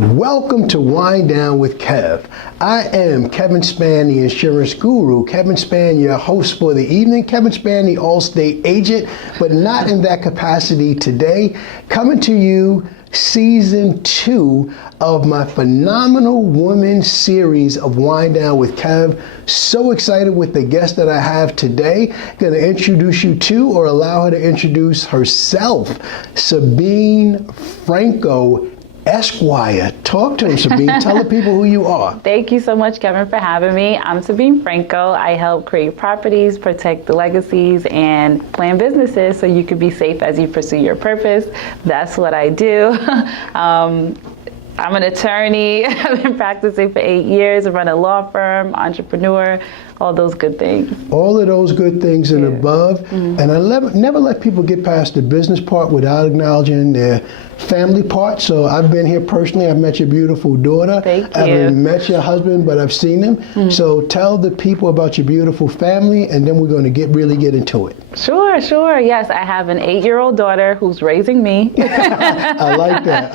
Welcome to Wind Down with Kev. I am Kevin Spann, the insurance guru. Kevin Spann, your host for the evening. Kevin Spann, the Allstate agent, but not in that capacity today. Coming to you, season 2 of my Phenomenal Woman series of Wind Down with Kev. So excited with the guest that I have today. Going to introduce you to, or allow her to introduce herself, Sabrina Franco, Esquire. Talk to him, Sabrina. Tell the people who you are. Thank you so much, Kevin, for having me. I'm Sabrina Franco. I help create properties, protect the legacies, and plan businesses so you can be safe as you pursue your purpose. That's what I do. I'm an attorney. I've been practicing for 8 years. I run a law firm, entrepreneur, all those good things. All of those good things and above. Mm-hmm. And I never let people get past the business part without acknowledging their family part. So I've been here personally. I've met your beautiful daughter. Thank you. I haven't met your husband, but I've seen him. Mm-hmm. So tell the people about your beautiful family, and then we're going to really get into it. Sure. Yes, I have an 8-year-old daughter who's raising me. I like that.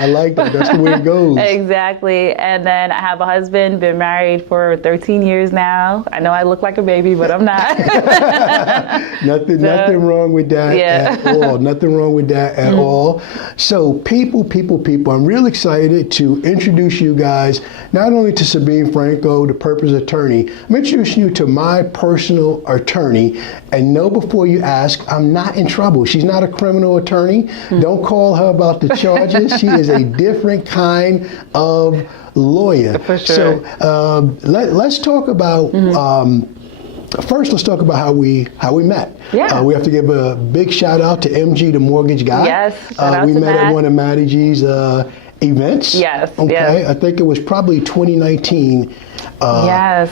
That's the way it goes. Exactly. And then I have a husband, been married for 13 years now. I know I look like a baby, but I'm not. Nothing wrong with that at all. Nothing wrong with that at all. So people, I'm real excited to introduce you guys, not only to Sabrina Franco, the Purpose Attorney. I'm introducing you to my personal attorney. And know before you ask, I'm not in trouble. She's not a criminal attorney. Don't call her about the charges. She is a different kind of lawyer. For sure. So let's talk about first. Let's talk about how we met. Yeah. We have to give a big shout out to MG, the mortgage guy. Yes. We met at one of Matty G's events. Yes. Okay. Yes. I think it was probably 2019. Yes.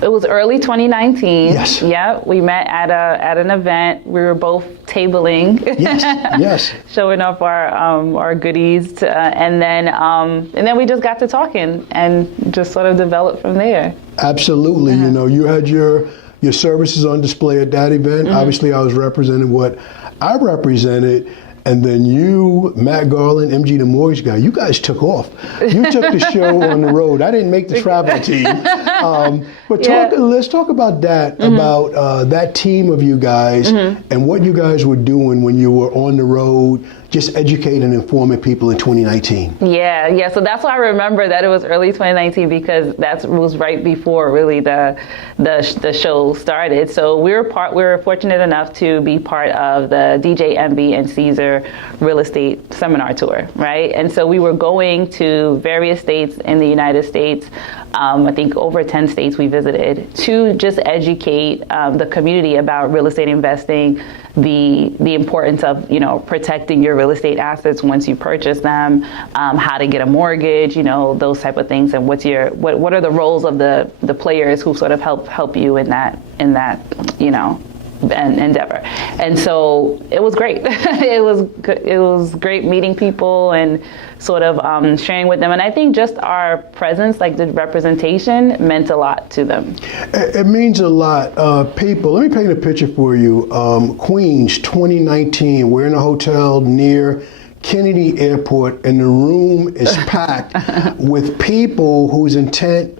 It was early 2019. Yes. Yeah, we met at an event. We were both tabling. Yes. Showing off our goodies, and then we just got to talking and just sort of developed from there. Absolutely. You know, you had your services on display at that event. Obviously, I was representing what I represented. And then you, Matt Garland, MG the mortgage guy, you guys took off. You took the show on the road. I didn't make the travel team. But let's talk about that, about that team of you guys and what you guys were doing when you were on the road, just educating and informing people in 2019. Yeah. So that's why I remember that it was early 2019, because that was right before really the show started. So we were fortunate enough to be part of the DJ MB and Caesar real estate seminar tour, right? And so we were going to various states in the United States. I think over 10 states we visited to just educate the community about real estate investing, the importance of, protecting your real estate assets once you purchase them, how to get a mortgage, those type of things, and what are the roles of the players who sort of help you in that endeavor. And so it was great. It was great meeting people and sort of sharing with them. And I think just our presence, like the representation, meant a lot to them. It means a lot. People, let me paint a picture for you. Queens, 2019, we're in a hotel near Kennedy Airport, and the room is packed with people whose intent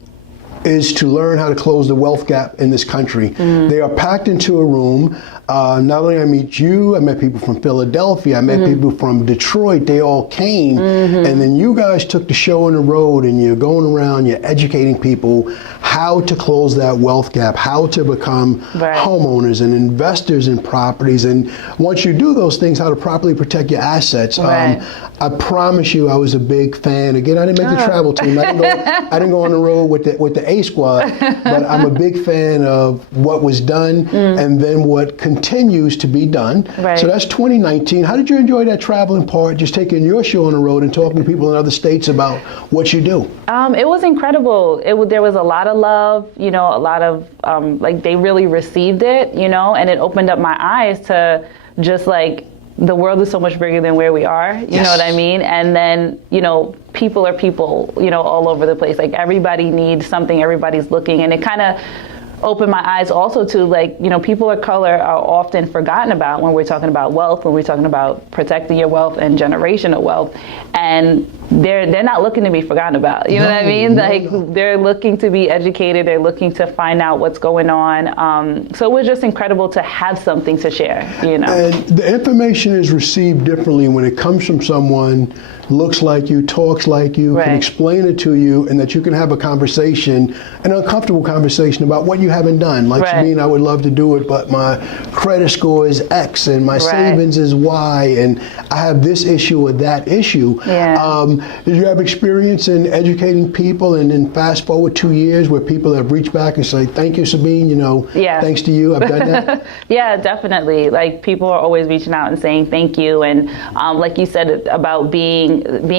is to learn how to close the wealth gap in this country. They are packed into a room. Not only I meet you, I met people from Philadelphia, I met people from Detroit. They all came, and then you guys took the show on the road, and you're going around, you're educating people how to close that wealth gap, how to become homeowners and investors in properties, and once you do those things, how to properly protect your assets. I promise you, I was a big fan. Again, I didn't make the travel team. I didn't go on the road with the A squad, but I'm a big fan of what was done and then what continues to be done. So that's 2019. How did you enjoy that traveling part, just taking your show on the road and talking to people in other states about what you do? It was incredible. There was a lot of love, a lot of, they really received it, and it opened up my eyes to just the world is so much bigger than where we are, you know what I mean? And then, people are people, all over the place. Everybody needs something, everybody's looking, and it kind of opened my eyes also to people of color are often forgotten about when we're talking about wealth, when we're talking about protecting your wealth and generational wealth. And they're not looking to be forgotten about. You know what I mean? Like they're looking to be educated. They're looking to find out what's going on. So it was just incredible to have something to share, you know. And the information is received differently when it comes from someone looks like you, talks like you, can explain it to you, and that you can have a conversation, an uncomfortable conversation about what you haven't done. Like Sabrina, I would love to do it, but my credit score is X and my savings is Y, and I have this issue or that issue. Did you have experience in educating people, and then fast forward 2 years where people have reached back and say, thank you, Sabine, you know, thanks to you, I've done that? Yeah, definitely. Like people are always reaching out and saying thank you. And like you said about being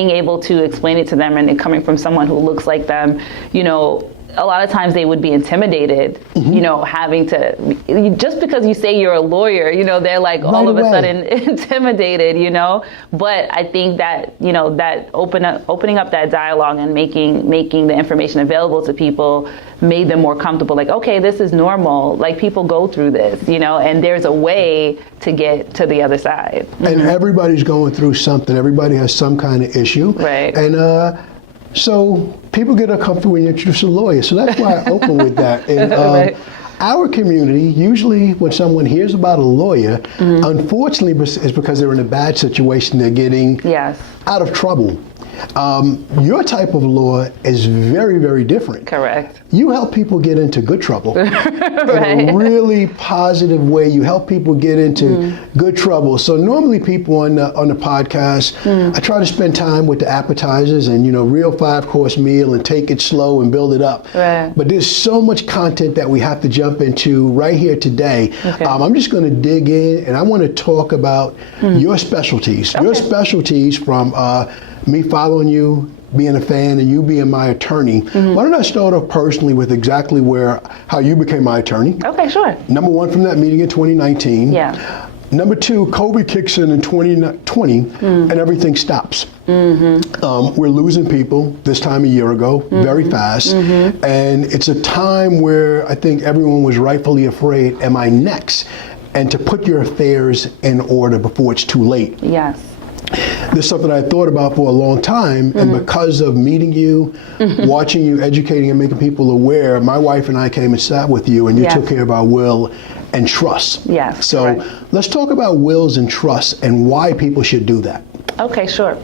able to explain it to them, and it coming from someone who looks like them, you know, a lot of times they would be intimidated, you know, having to, just because you say you're a lawyer, you know, they're like all of a sudden intimidated, you know. But I think that, you know, that opening up that dialogue and making the information available to people made them more comfortable. Like, okay, this is normal. Like people go through this, you know, and there's a way to get to the other side. And everybody's going through something. Everybody has some kind of issue. And so people get uncomfortable when you introduce a lawyer. So that's why I open with that. And our community, usually when someone hears about a lawyer, unfortunately it's because they're in a bad situation. They're getting out of trouble. Your type of law is very, very different. Correct. You help people get into good trouble in a really positive way. You help people get into good trouble. So normally people on the podcast, I try to spend time with the appetizers and, you know, real 5-course meal and take it slow and build it up. But there's so much content that we have to jump into right here today. I'm just going to dig in, and I want to talk about your specialties. Your specialties from me following you, being a fan, and you being my attorney. Why don't I start off personally with exactly how you became my attorney? Okay, sure. Number one, from that meeting in 2019. Number two, COVID kicks in 2020, and everything stops. We're losing people this time a year ago, very fast. And it's a time where I think everyone was rightfully afraid, am I next? And to put your affairs in order before it's too late. This is something I thought about for a long time, and because of meeting you, watching you, educating and making people aware, my wife and I came and sat with you, and you took care of our will and trust. So let's talk about wills and trusts and why people should do that. Okay, sure.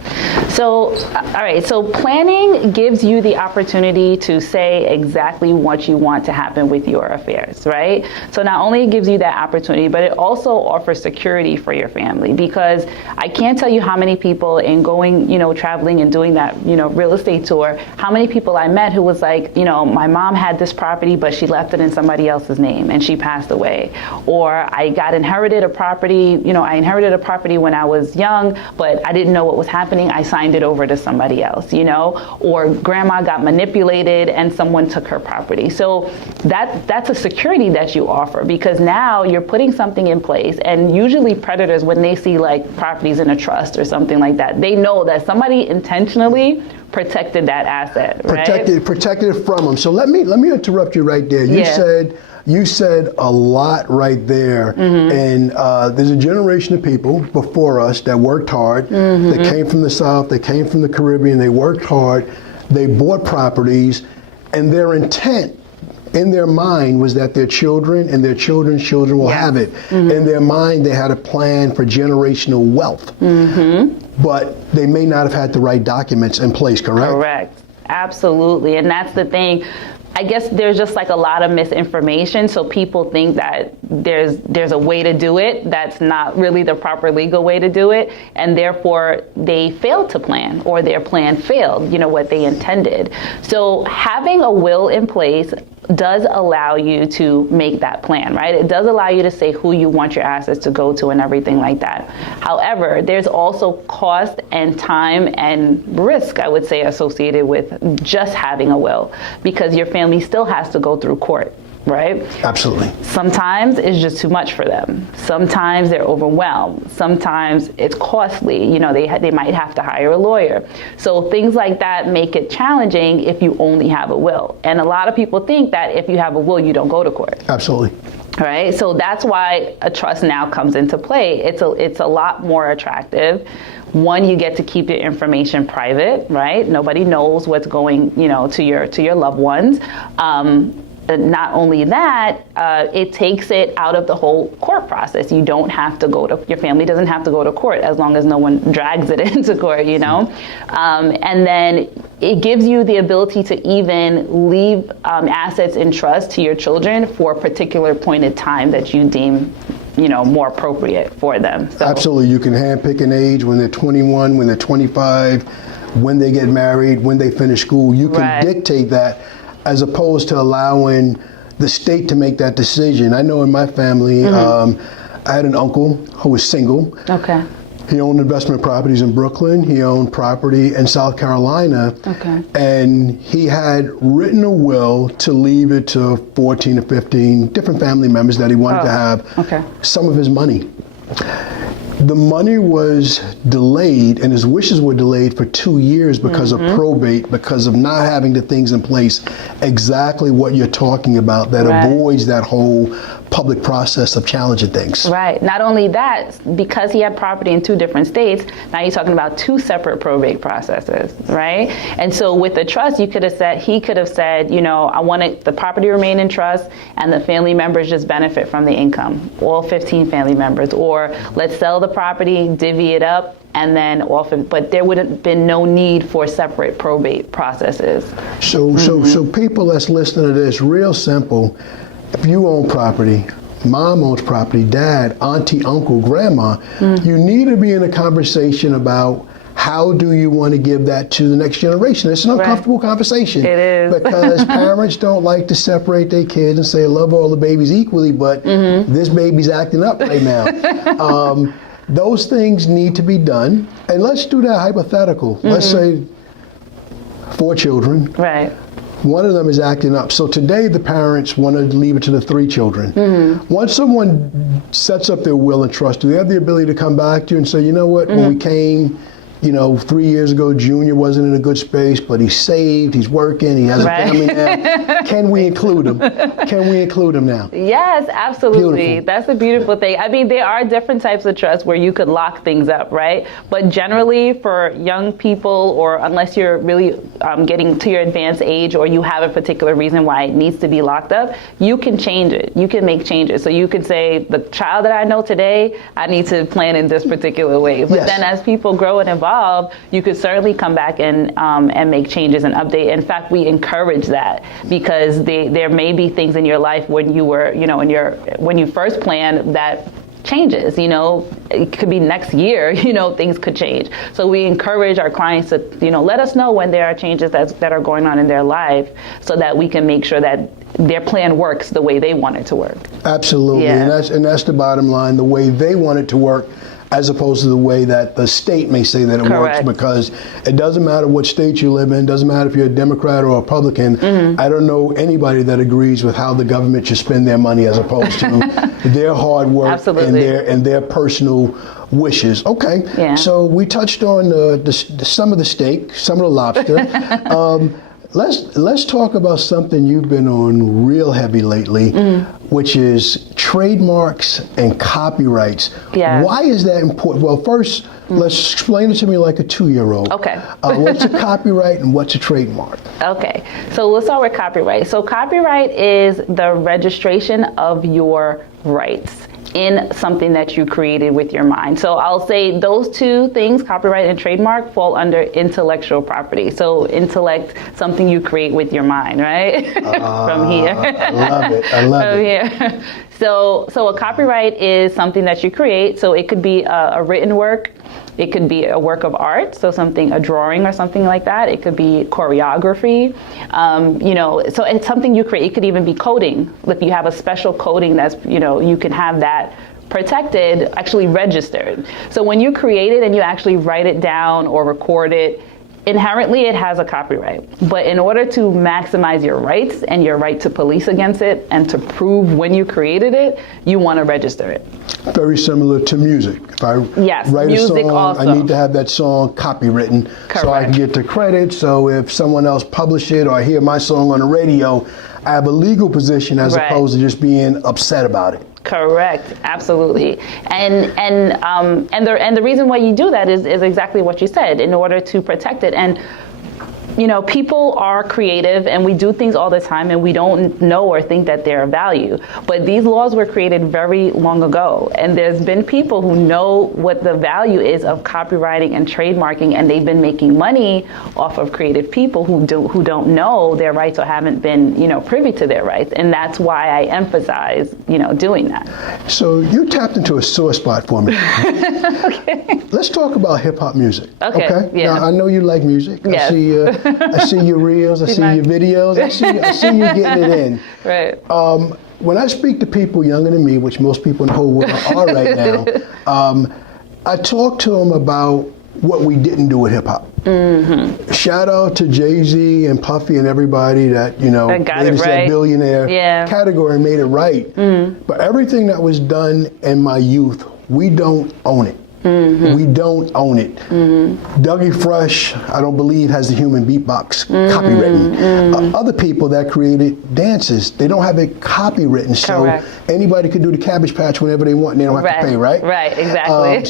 So, all right, so planning gives you the opportunity to say exactly what you want to happen with your affairs, right? So not only it gives you that opportunity, but it also offers security for your family, because I can't tell you how many people in going, you know, traveling and doing that, you know, real estate tour, how many people I met who was like, you know, my mom had this property, but she left it in somebody else's name and she passed away. Or I inherited a property, you know, I inherited a property when I was young, but I didn't know what was happening. I signed it over to somebody else, you know, or grandma got manipulated and someone took her property. So that's a security that you offer, because now you're putting something in place. And usually predators, when they see like properties in a trust or something like that, they know that somebody intentionally protected that asset, right? Protected it from them. So let me interrupt you right there. You said a lot right there, and there's a generation of people before us that worked hard. They came from the South, they came from the Caribbean, they worked hard, they bought properties, and their intent in their mind was that their children and their children's children will have it. In their mind, they had a plan for generational wealth, but they may not have had the right documents in place, correct? Correct, absolutely, and that's the thing. I guess there's just like a lot of misinformation, so people think that there's a way to do it that's not really the proper legal way to do it, and therefore they failed to plan, or their plan failed, you know, what they intended. So having a will in place does allow you to make that plan, right? It does allow you to say who you want your assets to go to and everything like that. However, there's also cost and time and risk, I would say, associated with just having a will, because your family still has to go through court, right? Absolutely. Sometimes it's just too much for them. Sometimes they're overwhelmed. Sometimes it's costly. You know, they might have to hire a lawyer. So things like that make it challenging if you only have a will. And a lot of people think that if you have a will, you don't go to court. Absolutely. All right, so that's why a trust now comes into play. It's a lot more attractive. One, you get to keep your information private, right? Nobody knows what's going, to your loved ones. Not only that, it takes it out of the whole court process. You don't have to your family doesn't have to go to court as long as no one drags it into court, And then it gives you the ability to even leave assets in trust to your children for a particular point in time that you deem more appropriate for them. So. Absolutely. You can handpick an age when they're 21, when they're 25, when they get married, when they finish school. You can dictate that, as opposed to allowing the state to make that decision. I know in my family, I had an uncle who was single. Okay. He owned investment properties in Brooklyn. He owned property in South Carolina. Okay. And he had written a will to leave it to 14 or 15 different family members that he wanted to have some of his money. The money was delayed, and his wishes were delayed for 2 years because of probate, because of not having the things in place exactly what you're talking about that avoids that whole public process of challenging things. Right. Not only that, because he had property in 2 different states, now you're talking about 2 separate probate processes, right? And so with the trust, he could have said, I want the property to remain in trust and the family members just benefit from the income, all 15 family members, or let's sell the property, divvy it up, and then but there would have been no need for separate probate processes. So people that's listening to this, real simple. If you own property, mom owns property, dad, auntie, uncle, grandma, you need to be in a conversation about how do you want to give that to the next generation. It's an uncomfortable conversation. It is. Because parents don't like to separate their kids and say, I love all the babies equally, but this baby's acting up right now. Those things need to be done. And let's do that hypothetical. Let's say 4 children. Right. One of them is acting up. So today the parents want to leave it to the 3 children. Once someone sets up their will and trust, do they have the ability to come back to you and say, you know what, when we came, 3 years ago, Junior wasn't in a good space, but he's saved, he's working, he has a family now. Can we include him? Can we include him now? Yes, absolutely. Beautiful. That's a beautiful thing. I mean, there are different types of trust where you could lock things up, right? But generally for young people, or unless you're really getting to your advanced age or you have a particular reason why it needs to be locked up, you can change it. You can make changes. So you could say, the child that I know today, I need to plan in this particular way. But then as people grow and evolve, you could certainly come back and make changes and update. In fact, we encourage that because there may be things in your life when you were, when you first planned that changes, it could be next year, things could change. So we encourage our clients to, let us know when there are changes that are going on in their life so that we can make sure that their plan works the way they want it to work. Absolutely. Yeah. And that's the bottom line, the way they want it to work, as opposed to the way that the state may say that it works, because it doesn't matter what state you live in, doesn't matter if you're a Democrat or a Republican. I don't know anybody that agrees with how the government should spend their money as opposed to their hard work and their personal wishes. Okay, so we touched on some of the steak, some of the lobster. Let's talk about something you've been on real heavy lately, which is trademarks and copyrights. Why is that important? Well, first, let's explain it to me like a 2-year-old. Okay. What's a copyright and what's a trademark? Okay, so let's start with copyright. So copyright is the registration of your rights in something that you created with your mind. So I'll say those 2 things, copyright and trademark, fall under intellectual property. So intellect, something you create with your mind, right? From here. I love it. I love it. From here. So a copyright is something that you create. So it could be a written work. It could be a work of art, so a drawing or something like that. It could be choreography, so it's something you create. It could even be coding. If you have a special coding that's, you can have that protected, actually registered. So when you create it and you actually write it down or record it, inherently it has a copyright, but in order to maximize your rights and your right to police against it and to prove when you created it, you want to register it. Very similar to music. If I write a song, also. I need to have that song copywritten so I can get the credit. So if someone else publish it or I hear my song on the radio, I have a legal position as opposed to just being upset about it. Correct, absolutely, and the reason why you do that is exactly what you said, in order to protect it. And you know, people are creative and we do things all the time and we don't know or think that they're of value. But these laws were created very long ago, and there's been people who know what the value is of copywriting and trademarking, and they've been making money off of creative people who don't know their rights or haven't been, you know, privy to their rights. And that's why I emphasize, you know, doing that. So you tapped into a sore spot for me. Okay. Let's talk about hip hop music. Okay. Yeah. Now, I know you like music. Yes. I see your reels, I see your videos, I see you getting it in. Right. When I speak to people younger than me, which most people in the whole world are right now, I talk to them about what we didn't do with hip hop. Mm-hmm. Shout out to Jay-Z and Puffy and everybody that, you know, made us that billionaire category and made it right. But everything that was done in my youth, we don't own it. Mm-hmm. We don't own it. Mm-hmm. Dougie Fresh, I don't believe, has the human beatbox copywritten. Mm-hmm. Other people that created dances, they don't have it copywritten. So anybody could do the Cabbage Patch whenever they want and they don't have to pay, right? Right, exactly.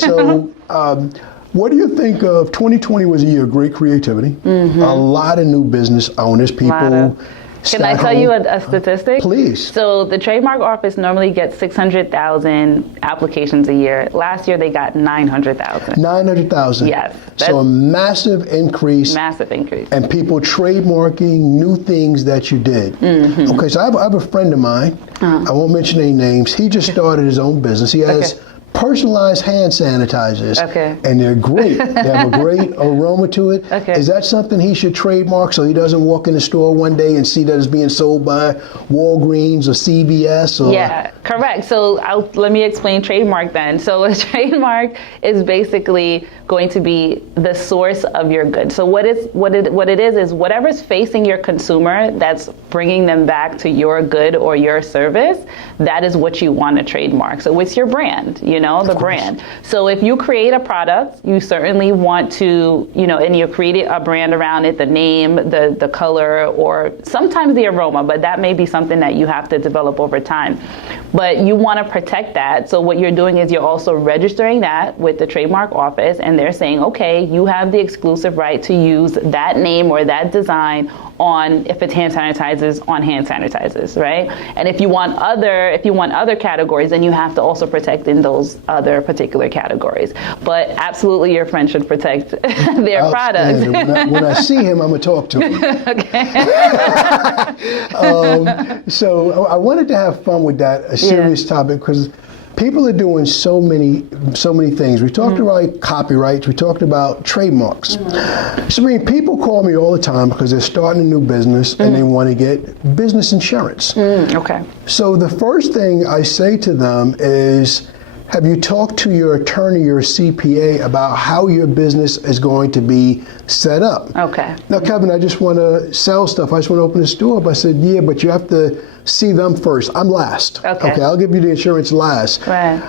What do you think of 2020 was a year of great creativity, a lot of new business owners, people. Can I tell you a statistic? Please. So the trademark office normally gets 600,000 applications a year. Last year they got 900,000. 900,000. Yes. So a massive increase. Massive increase. And people trademarking new things that you did. Mm-hmm. Okay, so I have a friend of mine. I won't mention any names. He just started his own business. He has personalized hand sanitizers, and they're great. They have a great aroma to it. Is that something he should trademark so he doesn't walk in the store one day and see that it's being sold by Walgreens or CVS? Or yeah, correct. So let me explain trademark then. So a trademark is basically going to be the source of your good. So what it is whatever's facing your consumer that's bringing them back to your good or your service, that is what you want to trademark. So it's your brand, you know, the brand. So if you create a product, you certainly want to, you know, and you create a brand around it, the name, the color, or sometimes the aroma, but that may be something that you have to develop over time. But you want to protect that. So what you're doing is you're also registering that with the trademark office, and they're saying, okay, you have the exclusive right to use that name or that design on, if it's hand sanitizers, on hand sanitizers, right? And if you want other categories, then you have to also protect in those other particular categories. But absolutely, your friend should protect their products. When I see him, I'm gonna talk to him. So I wanted to have fun with that, a serious topic, because people are doing so many things. We talked about copyrights. We talked about trademarks. Sabrina, people call me all the time because they're starting a new business and they want to get business insurance. Okay. So the first thing I say to them is, have you talked to your attorney, your CPA, about how your business is going to be set up? Okay. Now, Kevin, I just want to sell stuff. I just want to open a store up. I said, yeah, but you have to see them first. I'm last. Okay, I'll give you the insurance last. Right.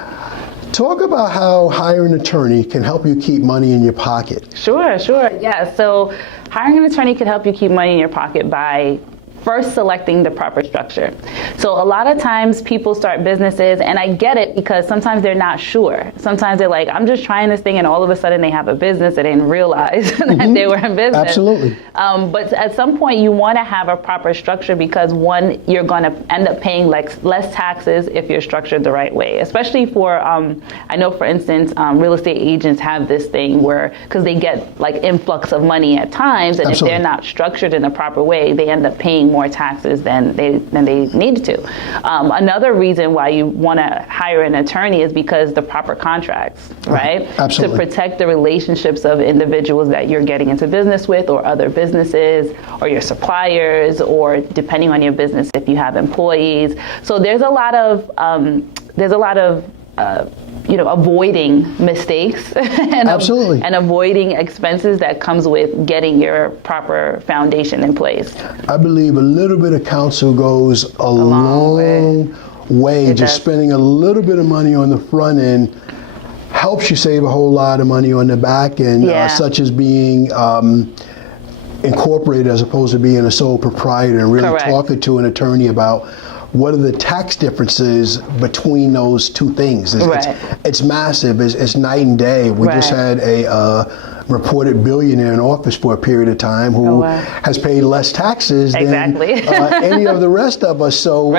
Talk about how hiring an attorney can help you keep money in your pocket. Sure. Yeah, so hiring an attorney can help you keep money in your pocket by first selecting the proper structure. So a lot of times people start businesses, and I get it because sometimes they're not sure. Sometimes they're like, I'm just trying this thing, and all of a sudden they have a business that they didn't realize that they were in business. Absolutely. But at some point you want to have a proper structure because one, you're going to end up paying less taxes if you're structured the right way, especially for, I know for instance, real estate agents have this thing where, because they get like influx of money at times, and if they're not structured in the proper way, they end up paying more taxes than they need to. Another reason why you want to hire an attorney is because the proper contracts, right? Absolutely. To protect the relationships of individuals that you're getting into business with, or other businesses, or your suppliers, or depending on your business, if you have employees. So there's a lot of avoiding mistakes and, Absolutely. and avoiding expenses that comes with getting your proper foundation in place. I believe a little bit of counsel goes a long way. Just spending a little bit of money on the front end helps you save a whole lot of money on the back end, such as being incorporated as opposed to being a sole proprietor, and really talking to an attorney about what are the tax differences between those two things. It's massive. It's night and day. We just had a reported billionaire in office for a period of time who has paid less taxes than any of the rest of us. So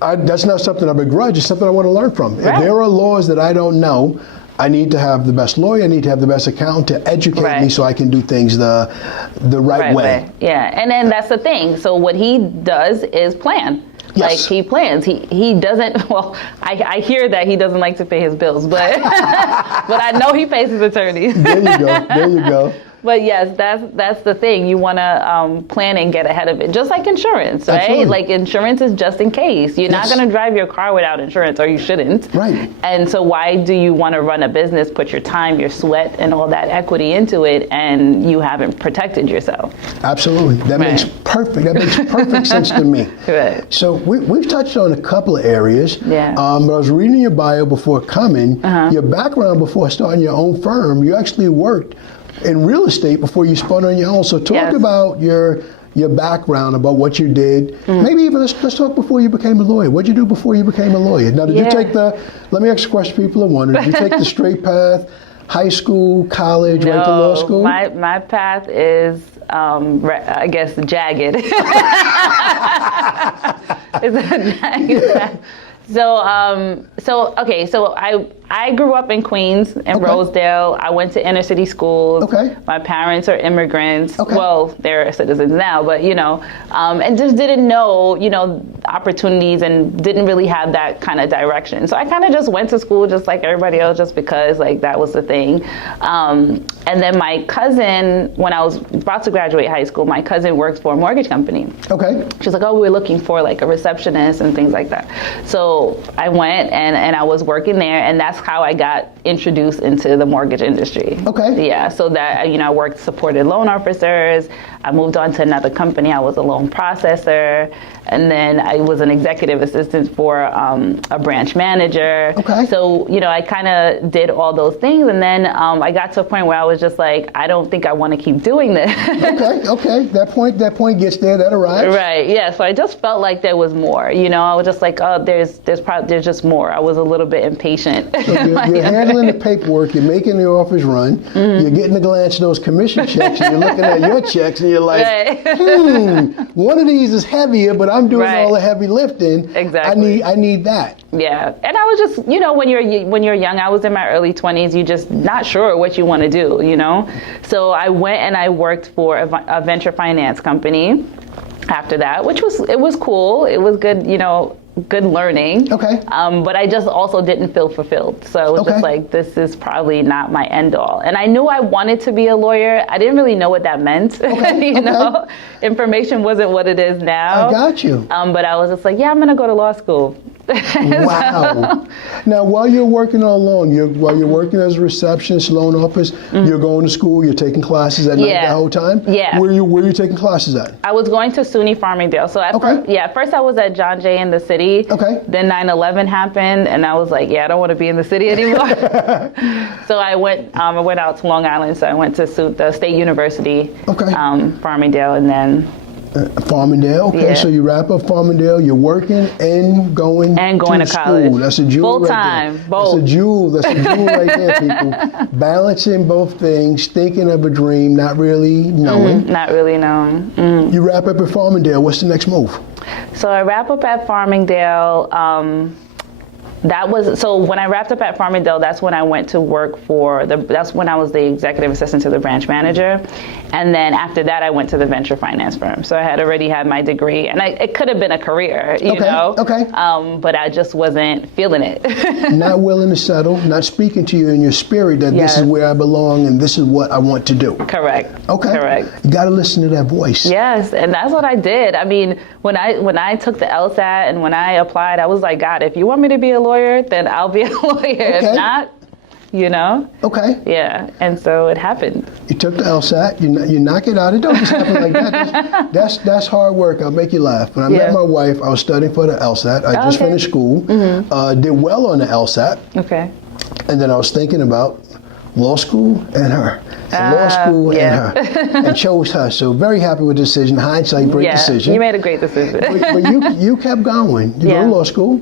that's not something I begrudge. It's something I want to learn from. If there are laws that I don't know, I need to have the best lawyer. I need to have the best accountant to educate me so I can do things the right way. Yeah, and then that's the thing. So what he does is plan. Yes. Like he plans. He doesn't. Well, I hear that he doesn't like to pay his bills, but but I know he pays his attorneys. There you go. There you go. But yes, that's the thing. You want to plan and get ahead of it, just like insurance, right? Absolutely. Like insurance is just in case. You're not going to drive your car without insurance, or you shouldn't. Right. And so why do you want to run a business, put your time, your sweat, and all that equity into it, and you haven't protected yourself? Absolutely. That makes perfect sense to me. Right. So we've touched on a couple of areas. Yeah. But I was reading your bio before coming. Your background before starting your own firm, you actually worked in real estate before you spun on your own. So talk about your background, about what you did. Maybe even let's talk before you became a lawyer. What did you do before you became a lawyer? Now, did you take let me ask a question people are wondering, did you take the straight path, high school, college, went to law school? My path is, I guess, jagged. It's a jagged path. So I grew up in Queens and Rosedale. I went to inner city schools. Okay. My parents are immigrants. Okay. Well, they're citizens now, but and just didn't know, opportunities and didn't really have that kind of direction. So I kind of just went to school just like everybody else, just because like that was the thing. And then my cousin, when I was about to graduate high school, my cousin works for a mortgage company. Okay. She's like, oh, we're looking for like a receptionist and things like that. So I went and I was working there, and that's how I got introduced into the mortgage industry. Okay. Yeah, so that, I worked supported loan officers. I moved on to another company. I was a loan processor. And then I was an executive assistant for a branch manager. Okay. So, I kind of did all those things. And then I got to a point where I was just like, I don't think I want to keep doing this. Okay. That point gets there, that arrives. Right, yeah. So I just felt like there was more. I was just like, oh, there's just more. I was a little bit impatient. So you're handling the paperwork, you're making the office run, you're getting a glance at those commission checks, and you're looking at your checks, and you're like, one of these is heavier, but I'm doing all the heavy lifting. Exactly. I need that. Yeah, and I was just, when you're young, I was in my early 20s, you're just not sure what you want to do, So I went and I worked for a venture finance company after that, which was cool. It was good, good learning. Okay. But I just also didn't feel fulfilled. So it was just like, this is probably not my end all. And I knew I wanted to be a lawyer. I didn't really know what that meant. Information wasn't what it is now. I got you. But I was just like, yeah, I'm going to go to law school. Wow. Now, while you're working on loan, while you're working as a receptionist, loan office, you're going to school, you're taking classes at night the whole time? Yeah. Where are you taking classes at? I was going to SUNY Farmingdale. So at first I was at John Jay in the city. Okay. Then 9/11 happened, and I was like, I don't want to be in the city anymore. So I went out to Long Island. So I went to the State University, Farmingdale, and then Farmingdale, okay. Yeah. So you wrap up Farmingdale, you're working and going to college. School. That's a jewel full time, there. both. That's a jewel right there, people. Balancing both things, thinking of a dream, not really knowing. Not really knowing. You wrap up at Farmingdale. What's the next move? So I wrap up at Farmingdale. So when I wrapped up at Farmingdale, that's when I went to work that's when I was the executive assistant to the branch manager. And then after that, I went to the venture finance firm. So I had already had my degree, and it could have been a career, you know? Okay. But I just wasn't feeling it. Not willing to settle, not speaking to you in your spirit that this is where I belong and this is what I want to do. Correct. Okay. Correct. You got to listen to that voice. Yes, and that's what I did. I mean, when I took the LSAT and when I applied, I was like, God, if you want me to be a lawyer, then I'll be a lawyer. If not, Okay. Yeah, and so it happened. You took the LSAT, you knock it out. It don't just happen like that. That's hard work. I'll make you laugh. When I met my wife, I was studying for the LSAT. I just finished school, did well on the LSAT. Okay. And then I was thinking about law school and her. Law school and her. And chose her. So very happy with the decision. Hindsight, great decision. You made a great decision. but you kept going. You go to law school.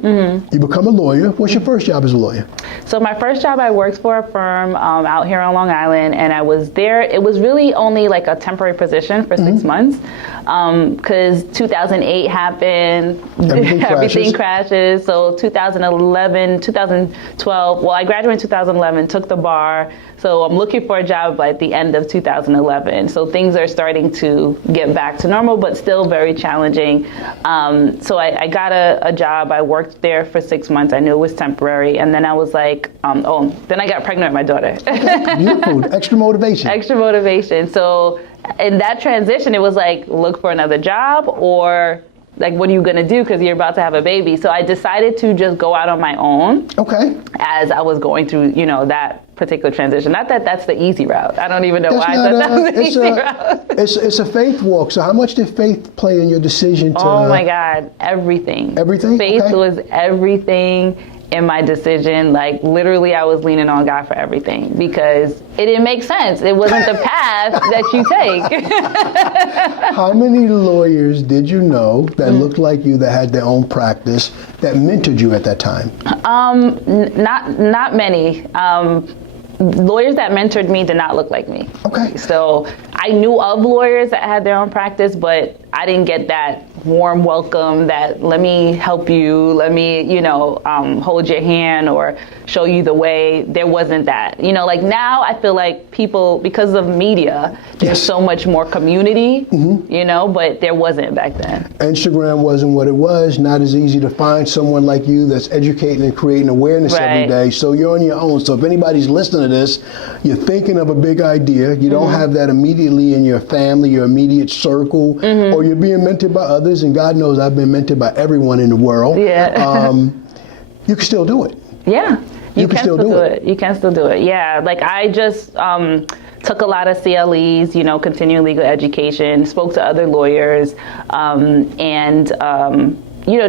You become a lawyer. What's your first job as a lawyer? So my first job, I worked for a firm out here on Long Island, and I was there. It was really only like a temporary position for 6 months, because 2008 happened, everything crashes. So 2011, 2012, well, I graduated in 2011, took the bar. So I'm looking for a job at the end of 2011. So things are starting to get back to normal, but still very challenging. So I got a job. I worked there for 6 months. I knew it was temporary. And then I was like, then I got pregnant with my daughter. Beautiful. Extra motivation. Extra motivation. So in that transition, it was like, look for another job, or like, what are you going to do? Because you're about to have a baby. So I decided to just go out on my own. Okay. As I was going through, that particular transition. Not that that's the easy route. I don't even know why I thought that was the easy route. It's a faith walk. So how much did faith play in your decision to... Oh my God, everything. Everything? Faith was everything in my decision. Like, literally, I was leaning on God for everything, because it didn't make sense. It wasn't the path that you take. How many lawyers did you know that looked like you, that had their own practice, that mentored you at that time? Not many. Lawyers that mentored me did not look like me. Okay. So I knew of lawyers that had their own practice, but I didn't get that warm welcome, that let me help you, let me, hold your hand or show you the way. There wasn't that. Like now I feel like people, because of media, there's so much more community, but there wasn't back then. Instagram wasn't what it was. Not as easy to find someone like you that's educating and creating awareness every day. So you're on your own. So if anybody's listening to this, you're thinking of a big idea, you don't have that immediately in your family, your immediate circle, or you're being mentored by others, and God knows I've been mentored by everyone in the world. Yeah. You can still do it. Yeah. You can still do it. You can still do it. Yeah. Like I just took a lot of CLEs, continuing legal education, spoke to other lawyers, and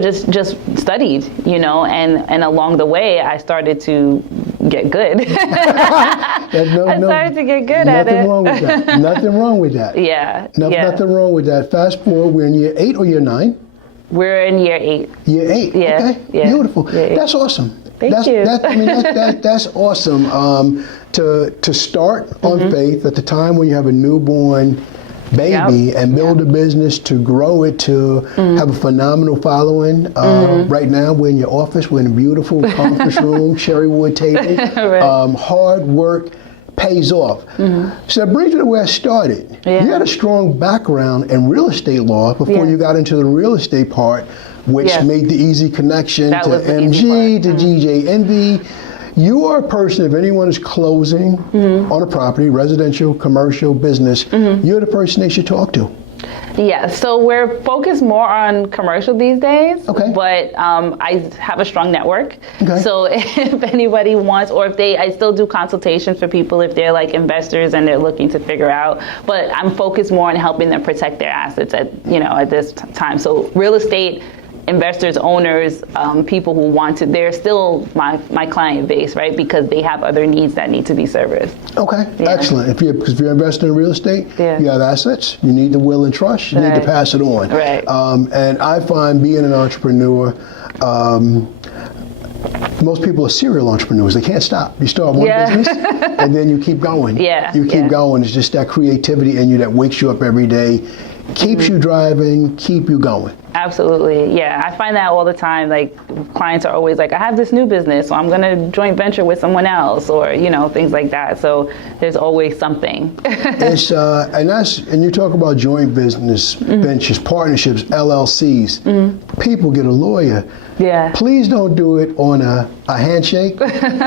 just studied, and along the way I started to get good. I started to get good at it. Nothing wrong with that. Nothing wrong with that. Yeah. Nothing wrong with that. Fast forward, we're in year 8 or year 9? We're in year 8. Year 8. Yeah. Okay. Yeah. Beautiful. That's awesome. Thank you. That's awesome. To start on faith at the time when you have a newborn baby and build a business, to grow it, to have a phenomenal following. Right now we're in your office. We're in a beautiful conference room, cherry wood table. Right. Hard work pays off. So that brings me to where I started. Yeah. You had a strong background in real estate law before you got into the real estate part, which made the easy connection to MG, to GJNB. You are a person, if anyone is closing on a property, residential, commercial, business, you're the person they should talk to. Yeah, so we're focused more on commercial these days, but I have a strong network. So if anybody wants, or if I still do consultations for people if they're like investors and they're looking to figure out, but I'm focused more on helping them protect their assets at this time. So real estate investors, owners, people who want to, they're still my client base, right? Because they have other needs that need to be serviced. Okay, excellent. Because if you're investing in real estate, you have assets, you need the will and trust, you need to pass it on. Right. And I find being an entrepreneur, most people are serial entrepreneurs. They can't stop. You start one business and then you keep going. You keep going. It's just that creativity in you that wakes you up every day, keeps you driving, keep you going. Absolutely. Yeah, I find that all the time. Like, clients are always like, I have this new business, so I'm going to joint venture with someone else, or, things like that. So there's always something. And you talk about joint business ventures, partnerships, LLCs. People get a lawyer. Yeah. Please don't do it on a handshake.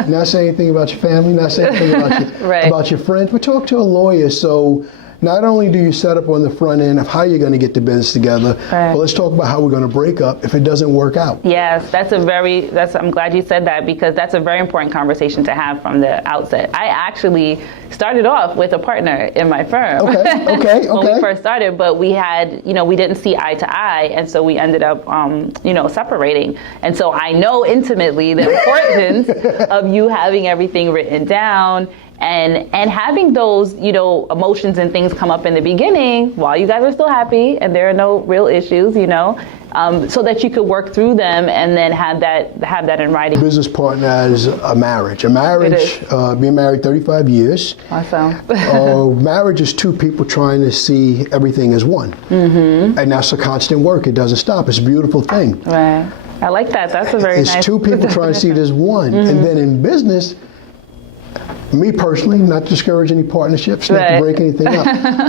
Not say anything about your family, not say anything about your friends, but talk to a lawyer so not only do you set up on the front end of how you're going to get the business together, but let's talk about how we're going to break up if it doesn't work out. Yes, I'm glad you said that, because that's a very important conversation to have from the outset. I actually started off with a partner in my firm. Okay. When we first started, but we had, we didn't see eye to eye, and so we ended up, separating. And so I know intimately the importance of you having everything written down and having those, emotions and things come up in the beginning while you guys are still happy and there are no real issues, so that you could work through them and then have that in writing. Business partner as a marriage. Being married 35 years. Awesome. Marriage is two people trying to see everything as one. Mm-hmm. And that's a constant work. It doesn't stop. It's a beautiful thing. Right. I like that. That's a very nice. It's two people trying to see it as one. Mm-hmm. And then in business, me personally, not to discourage any partnerships, not to break anything up,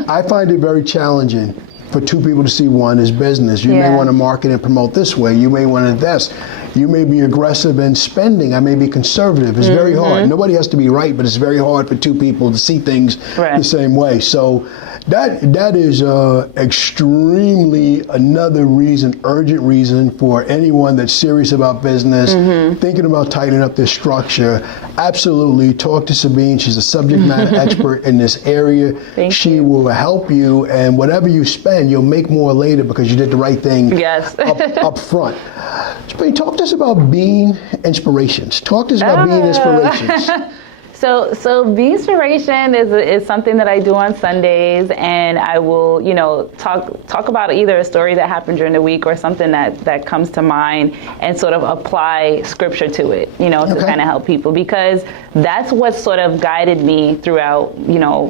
I find it very challenging for two people to see one as business. You may want to market and promote this way. You may want to invest. You may be aggressive in spending. I may be conservative. It's very hard. Nobody has to be right, but it's very hard for two people to see things the same way. So that is extremely another reason, urgent reason for anyone that's serious about business, thinking about tightening up their structure. Absolutely, talk to Sabine. She's a subject matter expert in this area. She will help you, and whatever you spend, you'll make more later because you did the right thing up front. Sabine, talk to us about being inspirations. Talk to us about being inspirations. So Be Inspiration is something that I do on Sundays, and I will, talk about either a story that happened during the week or something that comes to mind and sort of apply scripture to it, to kind of help people, because that's what sort of guided me throughout,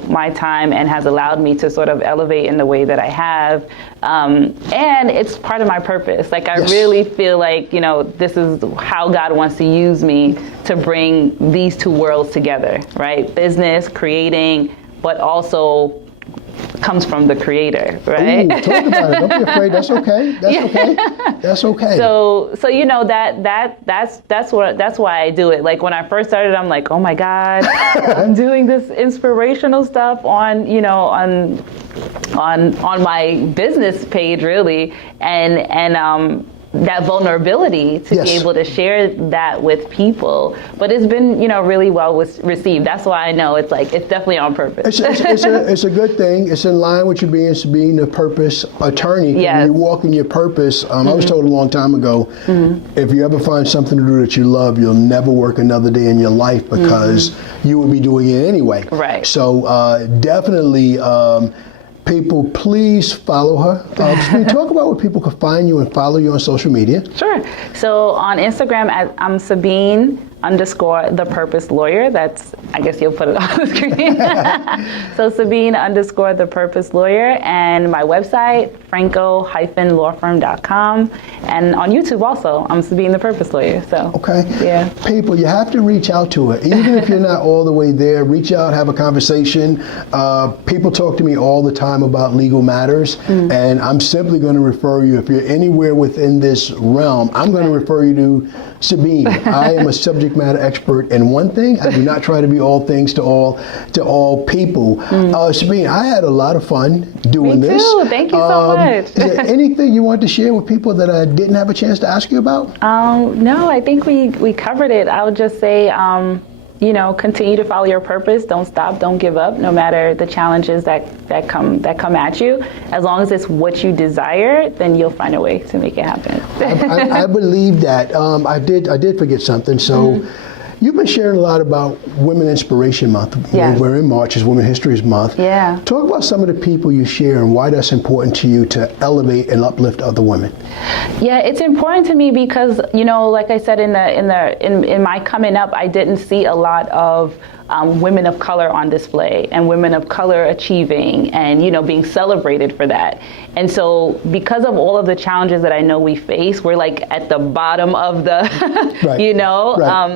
my time and has allowed me to sort of elevate in the way that I have. And it's part of my purpose. Like, I really feel like, this is how God wants to use me to bring these two worlds together, right? Business, creating, but also comes from the creator, right? Ooh, talk about it. Don't be afraid. That's okay. That's okay. So that's why I do it. Like, when I first started, I'm like, oh my God, I'm doing this inspirational stuff on my business page, really, and that vulnerability to be able to share that with people. But it's been, really well received. That's why I know it's definitely on purpose. It's a good thing. It's in line with you being a purpose attorney. When you walk in your purpose, I was told a long time ago, if you ever find something to do that you love, you'll never work another day in your life because you will be doing it anyway. Right. So definitely, people, please follow her. Can you talk about where people can find you and follow you on social media? Sure. So on Instagram, I'm Sabine_the Purpose Lawyer. That's, I guess you'll put it on the screen. So Sabine_the Purpose Lawyer, and my website, Franco-lawfirm.com, and on YouTube also, I'm Sabine the Purpose Lawyer. So people, you have to reach out to her, even if you're not all the way there. Reach out, have a conversation. People talk to me all the time about legal matters, and I'm simply going to refer you, if you're anywhere within this realm, I'm going to refer you to Sabine. I am a subject matter expert in one thing. I do not try to be all things to all people. Sabine, I had a lot of fun doing this. Me too. Thank you so much. Is there anything you want to share with people that I didn't have a chance to ask you about? No, I think we covered it. I would just say, continue to follow your purpose. Don't stop. Don't give up. No matter the challenges that come at you, as long as it's what you desire, then you'll find a way to make it happen. I believe that. I did forget something. So. You've been sharing a lot about Women Inspiration Month. We're in March, is Women History Month. Yeah. Talk about some of the people you share and why that's important to you to elevate and uplift other women. Yeah, it's important to me because, like I said, in my coming up, I didn't see a lot of women of color on display and women of color achieving and, being celebrated for that. And so because of all of the challenges that I know we face, we're like at the bottom of the,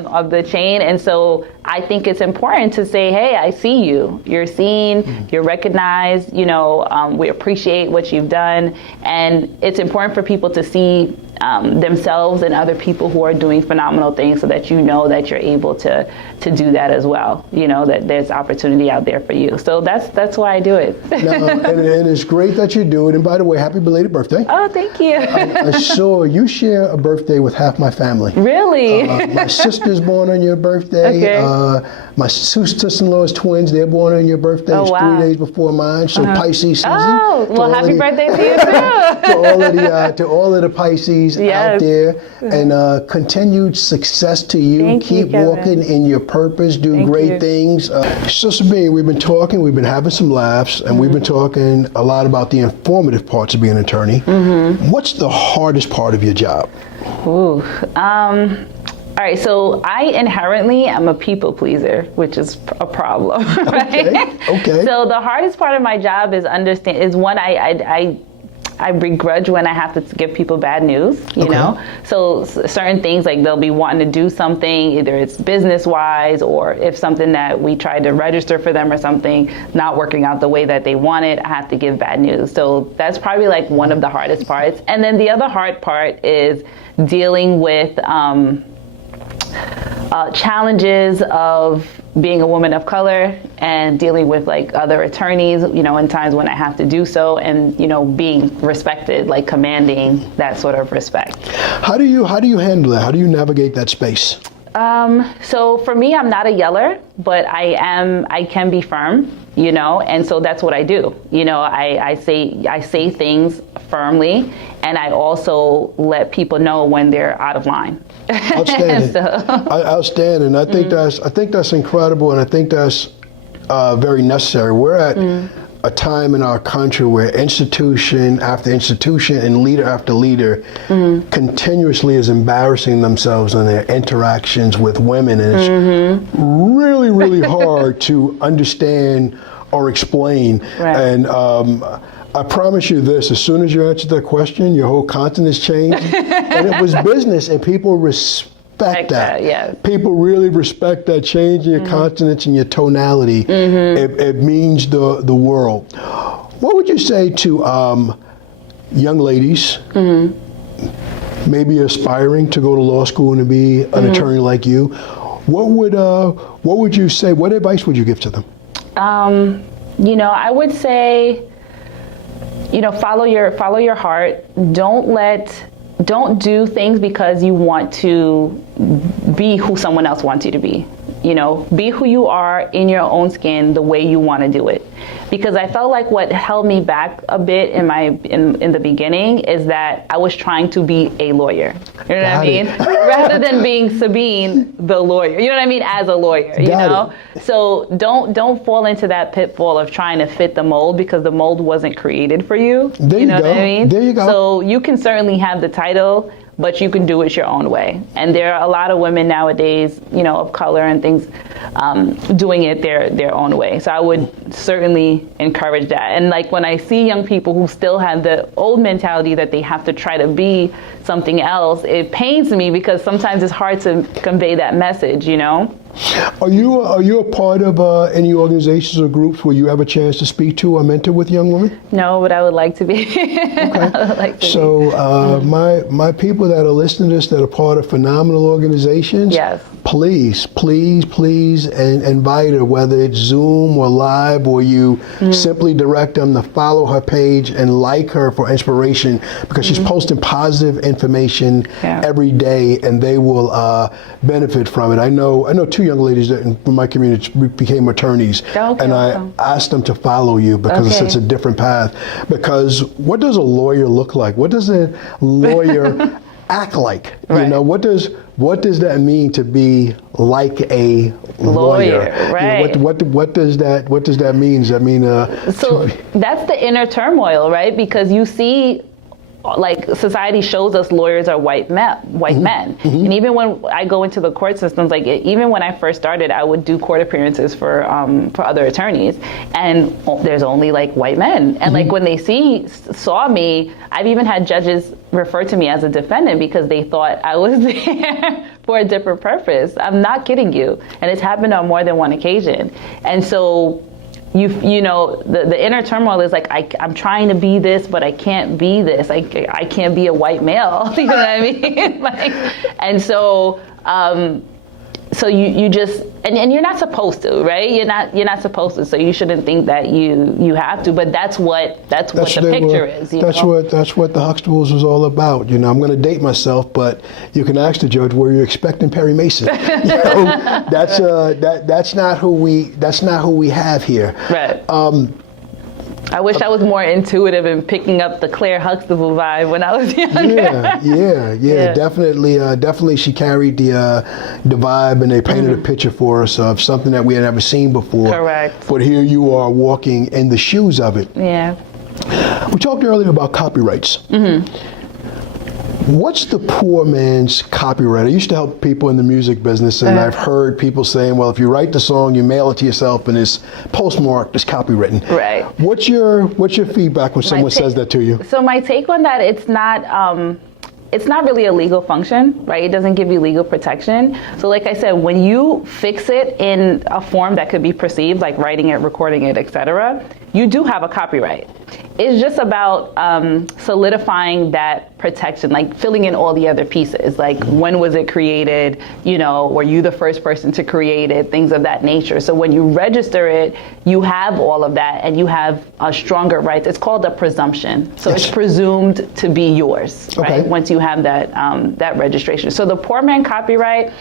of the chain. And so I think it's important to say, hey, I see you. You're seen, you're recognized, we appreciate what you've done. And it's important for people to see themselves and other people who are doing phenomenal things so that you know that you're able to do that as well. that there's opportunity out there for you. So that's why I do it. No, and it's great that you do it. And by the way, happy belated birthday. Oh, thank you. I saw you share a birthday with half my family. Really? My sister's born on your birthday. Okay. My sister-in-law's twins, they're born on your birthday. Oh, It's wow. 3 days before mine, so Pisces season. Oh, well, happy birthday to you too. to all of the Pisces Yes. out there, and continued success to you. Thank you, Keep Kevin. walking in your purpose. Do Thank great you. things. So Sabine, we've been talking. We've been having some laughs, and we've been talking a lot about the informative parts of being an attorney. What's the hardest part of your job? Ooh. All right, so I inherently am a people pleaser, which is a problem, right? Okay. So the hardest part of my job is one I begrudge when I have to give people bad news, you know? So certain things, like they'll be wanting to do something, either it's business-wise or if something that we tried to register for them or something not working out the way that they wanted, I have to give bad news. So that's probably like one of the hardest parts. And then the other hard part is dealing with challenges of being a woman of color and dealing with like other attorneys, in times when I have to do so, and being respected, like commanding that sort of respect. How do you handle that? How do you navigate that space? So for me, I'm not a yeller, but I can be firm, and so that's what I do. I say things firmly, and I also let people know when they're out of line. Outstanding. Outstanding. I think that's incredible, and I think that's very necessary. We're at a time in our country where institution after institution and leader after leader continuously is embarrassing themselves on their interactions with women, and it's really, really hard to understand or explain. Right. And I promise you this, as soon as you answered that question, your whole countenance changed. And it was business, and people respect that. Yeah. People really respect that change in your countenance and your tonality. It means the world. What would you say to young ladies, maybe aspiring to go to law school and to be an attorney like you? What would you say? What advice would you give to them? I would say, follow your heart. Don't do things because you want to be who someone else wants you to be. Be who you are in your own skin, the way you want to do it. Because I felt like what held me back a bit in the beginning is that I was trying to be a lawyer. You know what I mean? Rather than being Sabine, the lawyer. You know what I mean? As a lawyer, you know? So don't fall into that pitfall of trying to fit the mold, because the mold wasn't created for you. There you know you go. What I mean? There you go. So you can certainly have the title, but you can do it your own way. And there are a lot of women nowadays, of color and things, doing it their own way. So I would certainly encourage that. And like when I see young people who still have the old mentality that they have to try to be something else, it pains me, because sometimes it's hard to convey that message, Are you a part of any organizations or groups where you have a chance to speak to or mentor with young women? No, but I would like to be. I would like to So my people that are listening to this, that are part of phenomenal organizations, Yes. please, and invite her, whether it's Zoom or live, or you simply direct them to follow her page and like her for inspiration, because she's posting positive information every day, and they will benefit from it. I know 2 young ladies that in my community became attorneys, and I asked them to follow you because it's such a different path. Because what does a lawyer look like? What does a lawyer act like? Right. What does that mean to be like a lawyer? Right. What does that mean? Does that mean so that's the inner turmoil, right? Because you see, like, society shows us lawyers are white men. And even when I go into the court systems, like even when I first started, I would do court appearances for other attorneys, and there's only like white men. And like when they saw me, I've even had judges refer to me as a defendant because they thought I was there for a different purpose. I'm not kidding you. And it's happened on more than one occasion. And so the inner turmoil is like, I'm trying to be this, but I can't be this. I can't be a white male. You know what I mean? And so so you just, and you're not supposed to, right? You're not supposed to, so you shouldn't think that you have to, but that's what the picture is. That's what the Huxtables was all about. You know, I'm going to date myself, but you can ask the judge, were you expecting Perry Mason? You know, that's not who we have here. Right. I wish I was more intuitive in picking up the Claire Huxtable vibe when I was younger. Yeah. Definitely she carried the vibe, and they painted a picture for us of something that we had never seen before. Correct. But here you are walking in the shoes of it. Yeah. We talked earlier about copyrights. What's the poor man's copyright? I used to help people in the music business, and I've heard people saying, well, if you write the song, you mail it to yourself, and it's postmarked, it's copywritten. Right. What's your feedback when someone says that to you? So my take on that, it's not really a legal function, right? It doesn't give you legal protection. So like I said, when you fix it in a form that could be perceived, like writing it, recording it, etc., you do have a copyright. It's just about solidifying that protection, like filling in all the other pieces, like when was it created, you know, were you the first person to create it, things of that nature. So when you register it, you have all of that, and you have a stronger right. It's called a presumption. So it's presumed to be yours, right? Once you have that registration. So the poor man copyright,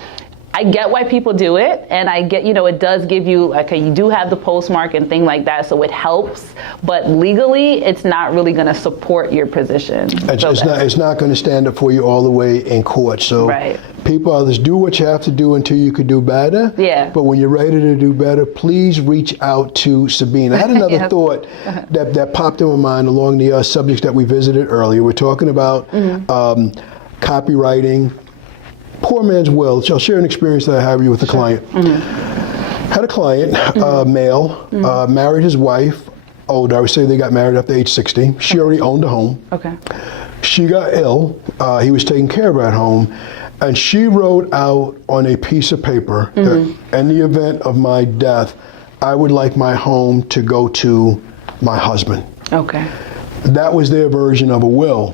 I get why people do it, and I get, you know, it does give you, like, you do have the postmark and thing like that, so it helps, but legally, it's not really going to support your position. It's not going to stand up for you all the way in court. So people, others, do what you have to do until you can do better. Yeah. But when you're ready to do better, please reach out to Sabrina. I had another thought that popped in my mind along the subjects that we visited earlier. We're talking about copywriting. Poor man's will. I'll share an experience that I had with a client. Had a client, male, married his wife, older. I would say they got married after age 60. She already owned a home. She got ill. He was taking care of her at home. And she wrote out on a piece of paper that in the event of my death, I would like my home to go to my husband. That was their version of a will.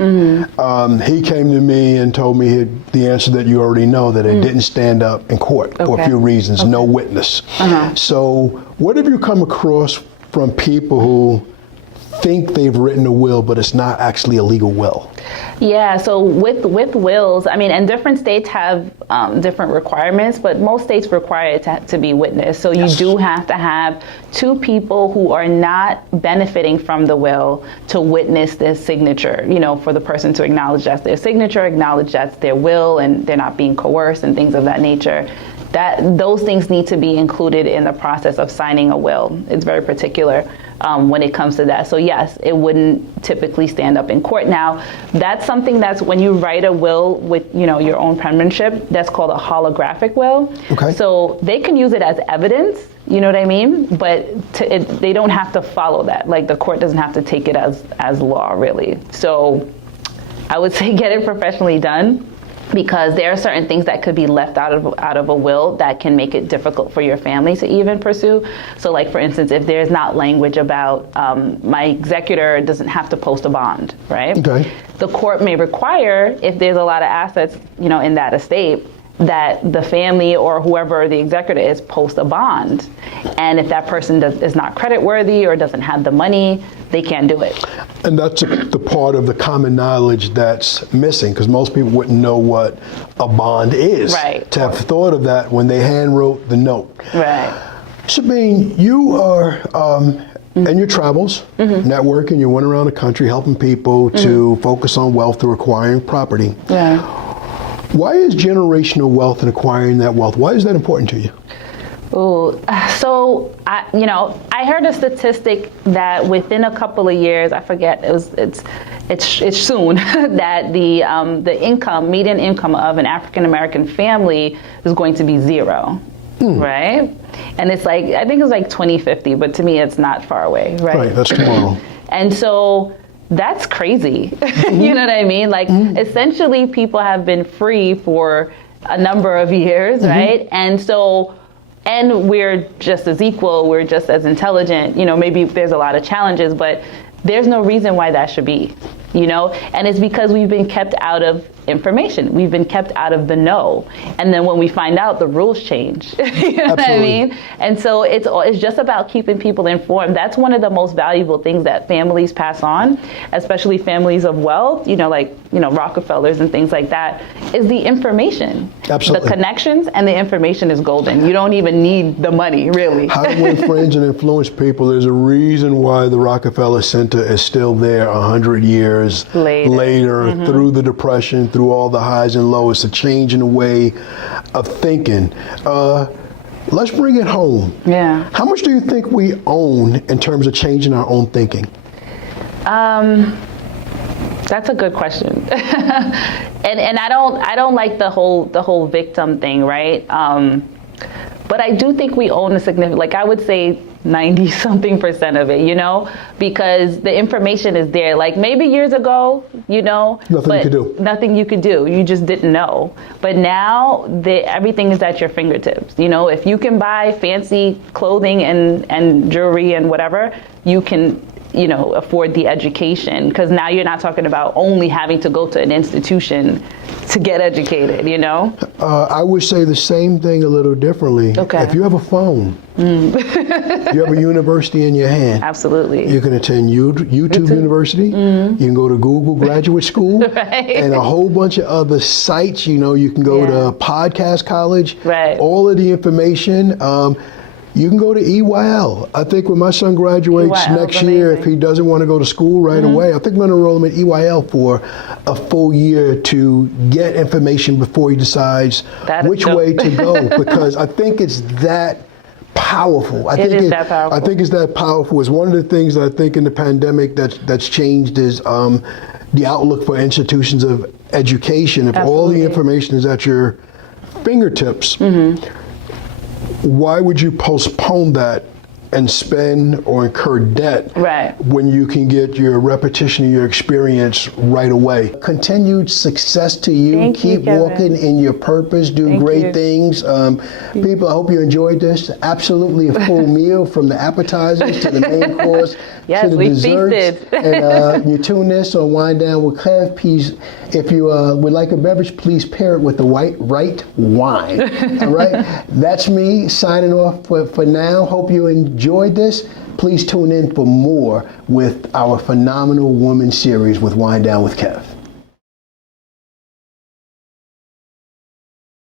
He came to me and told me the answer that you already know, that it didn't stand up in court for a few reasons, no witness. So what have you come across from people who think they've written a will, but it's not actually a legal will? Yeah, so with wills, I mean, and different states have different requirements, but most states require it to be witnessed. So you do have to have two people who are not benefiting from the will to witness this signature, you know, for the person to acknowledge that's their signature, acknowledge that's their will, and they're not being coerced and things of that nature. Those things need to be included in the process of signing a will. It's very particular when it comes to that. So yes, it wouldn't typically stand up in court. Now, that's something that's when you write a will with, you know, your own penmanship, that's called a holographic will. So they can use it as evidence, you know what I mean? But they don't have to follow that. Like, the court doesn't have to take it as law, really. So I would say get it professionally done, because there are certain things that could be left out of a will that can make it difficult for your family to even pursue. So, like, for instance, if there's not language about my executor doesn't have to post a bond, right? The court may require, if there's a lot of assets, you know, in that estate, that the family or whoever the executor is post a bond. And if that person is not creditworthy or doesn't have the money, they can't do it. And that's the part of the common knowledge that's missing, because most people wouldn't know what a bond is. To have thought of that when they hand wrote the note. Sabine, you are in your travels, networking, you went around the country helping people to focus on wealth through acquiring property. Why is generational wealth and acquiring that wealth, why is that important to you? So I heard a statistic that within a couple of years, I forget, it's soon, that the median income of an African American family is going to be zero, right? And it's like, I think it's like 2050, but to me, it's not far away, right? Right, that's tomorrow. And so that's crazy. You know what I mean? Like, essentially, people have been free for a number of years, right? And we're just as equal, we're just as intelligent, you know, maybe there's a lot of challenges, but there's no reason why that should be. you know, and it's because we've been kept out of information. We've been kept out of the know. And then when we find out, the rules change. You know what I mean? And so it's just about keeping people informed. That's one of the most valuable things that families pass on, especially families of wealth, you know, like, you know, Rockefellers and things like that, is the information. Absolutely. The connections and the information is golden. You don't even need the money, really. How to win friends and influence people. There's a reason why the Rockefeller Center is still there 100 years later through the Depression, through all the highs and lows. It's a change in the way of thinking. Let's bring it home. Yeah. How much do you think we own in terms of changing our own thinking? That's a good question. and I don't like the whole victim thing, right? But I do think we own a significant, like I would say 90-something% of it, you know, because the information is there. Like maybe years ago, you know, nothing you could do. You just didn't know. But now everything is at your fingertips. You know, if you can buy fancy clothing and jewelry and whatever, you can, you know, afford the education, because now you're not talking about only having to go to an institution to get educated, you know? I would say the same thing a little differently. Okay. If you have a phone, you have a university in your hand. Absolutely. You can attend YouTube University. You can go to Google Graduate School and a whole bunch of other sites. You know, you can go to Podcast College. Right. All of the information. You can go to EYL. I think when my son graduates next year, if he doesn't want to go to school right away, I think I'm going to enroll him at EYL for a full year to get information before he decides which way to go, because I think it's that powerful. I think it's that powerful. It's one of the things that I think in the pandemic that's changed is the outlook for institutions of education. If all the information is at your fingertips, why would you postpone that and spend or incur debt when you can get your repetition of your experience right away? Continued success to you. Thank Keep you, walking in your purpose. Do great things. People, I hope you enjoyed this. Absolutely a full meal, from the appetizers to the main course to the desserts. And you tune this on Wind Down with Kev. Please, if you would like a beverage, please pair it with the right wine. All right? That's me signing off for now. Hope you enjoyed this. Please tune in for more with our Phenomenal Woman series with Wind Down with Kev.